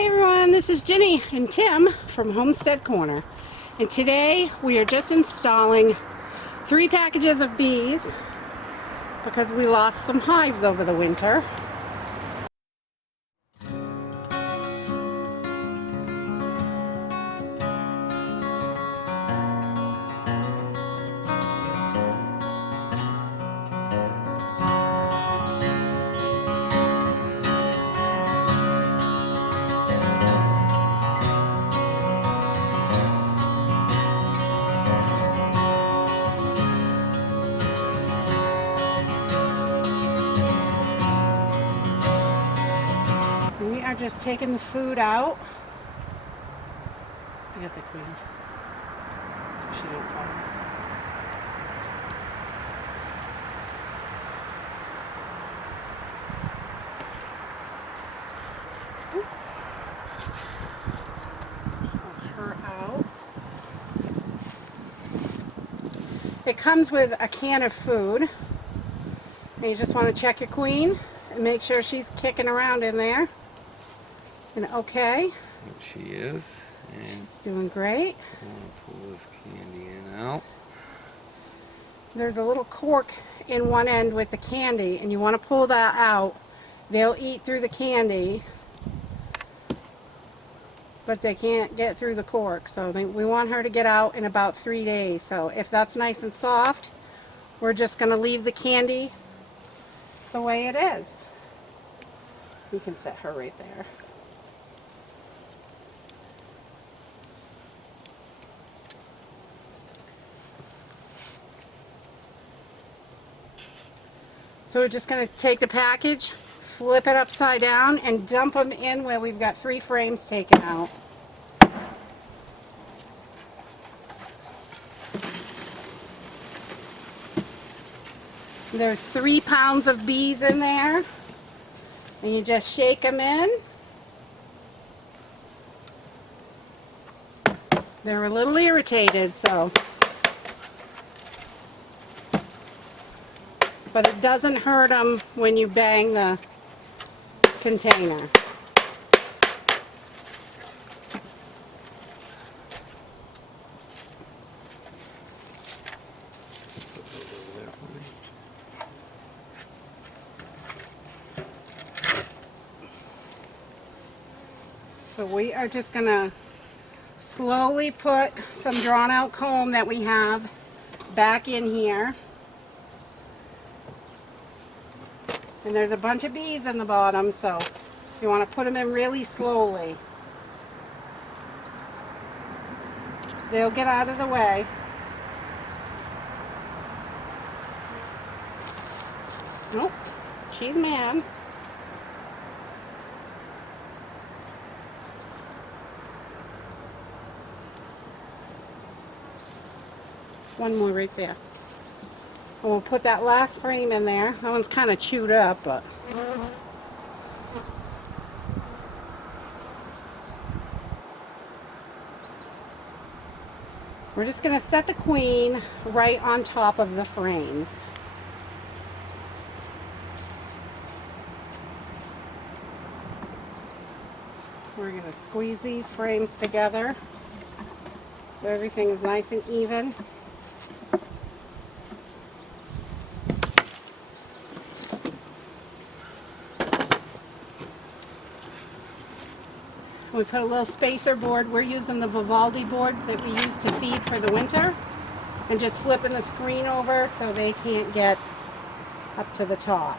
Hey everyone, this is Jenny and Tim from Homestead Corner, and today we are just installing 3 packages of bees because we lost some hives over the winter. We are just taking the food out. I got the queen, so she don't fall. Pull her out. It comes with a can of food, and you just want to check your queen and make sure she's kicking around in there. And okay. She is. And she's doing great. I'm going to pull this candy in out. There's a little cork in one end with the candy, and you want to pull that out. They'll eat through the candy, but they can't get through the cork. So we want her to get out in about 3 days. So if that's nice and soft, we're just going to leave the candy the way it is. You can set her right there. So we're just going to take the package, flip it upside down, and dump them in where we've got 3 frames taken out. There's 3 pounds of bees in there, and you just shake them in. They're a little irritated, so. But it doesn't hurt them when you bang the container. So we are just going to slowly put some drawn out comb that we have back in here. And there's a bunch of bees in the bottom, so you want to put them in really slowly. They'll get out of the way. Nope, she's mad. One more right there. And we'll put that last frame in there. That one's kind of chewed up, but we're just going to set the queen right on top of the frames. We're going to squeeze these frames together so everything is nice and even. We put a little spacer board. We're using the Vivaldi boards that we use to feed for the winter, and just flipping the screen over so they can't get up to the top.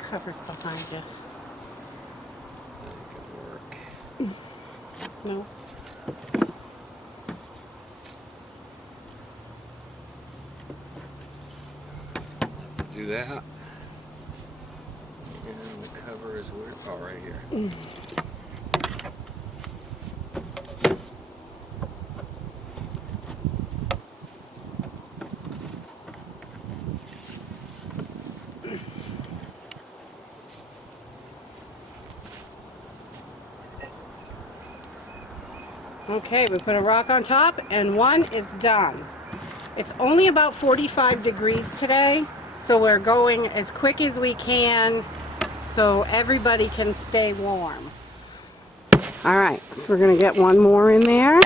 Cover's behind you. That could work. No. Do that. And the cover is where, oh, right here. Okay, we put a rock on top, and one is done. It's only about 45 degrees today, so we're going as quick as we can so everybody can stay warm. All right, so we're gonna get one more in there.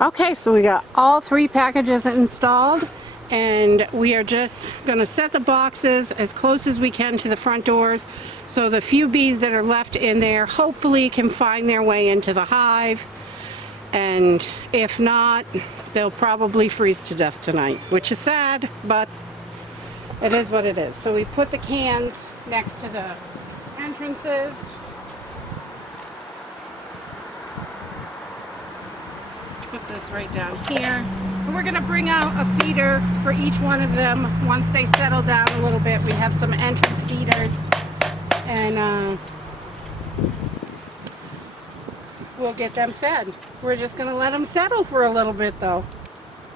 Okay, so we got all 3 packages installed, and we are just going to set the boxes as close as we can to the front doors so the few bees that are left in there hopefully can find their way into the hive, and if not, they'll probably freeze to death tonight, which is sad, but it is what it is. So we put the cans next to the entrances. Put this right down here. And we're gonna bring out a feeder for each one of them once they settle down a little bit. We have some entrance feeders, and we'll get them fed. We're just gonna let them settle for a little bit though.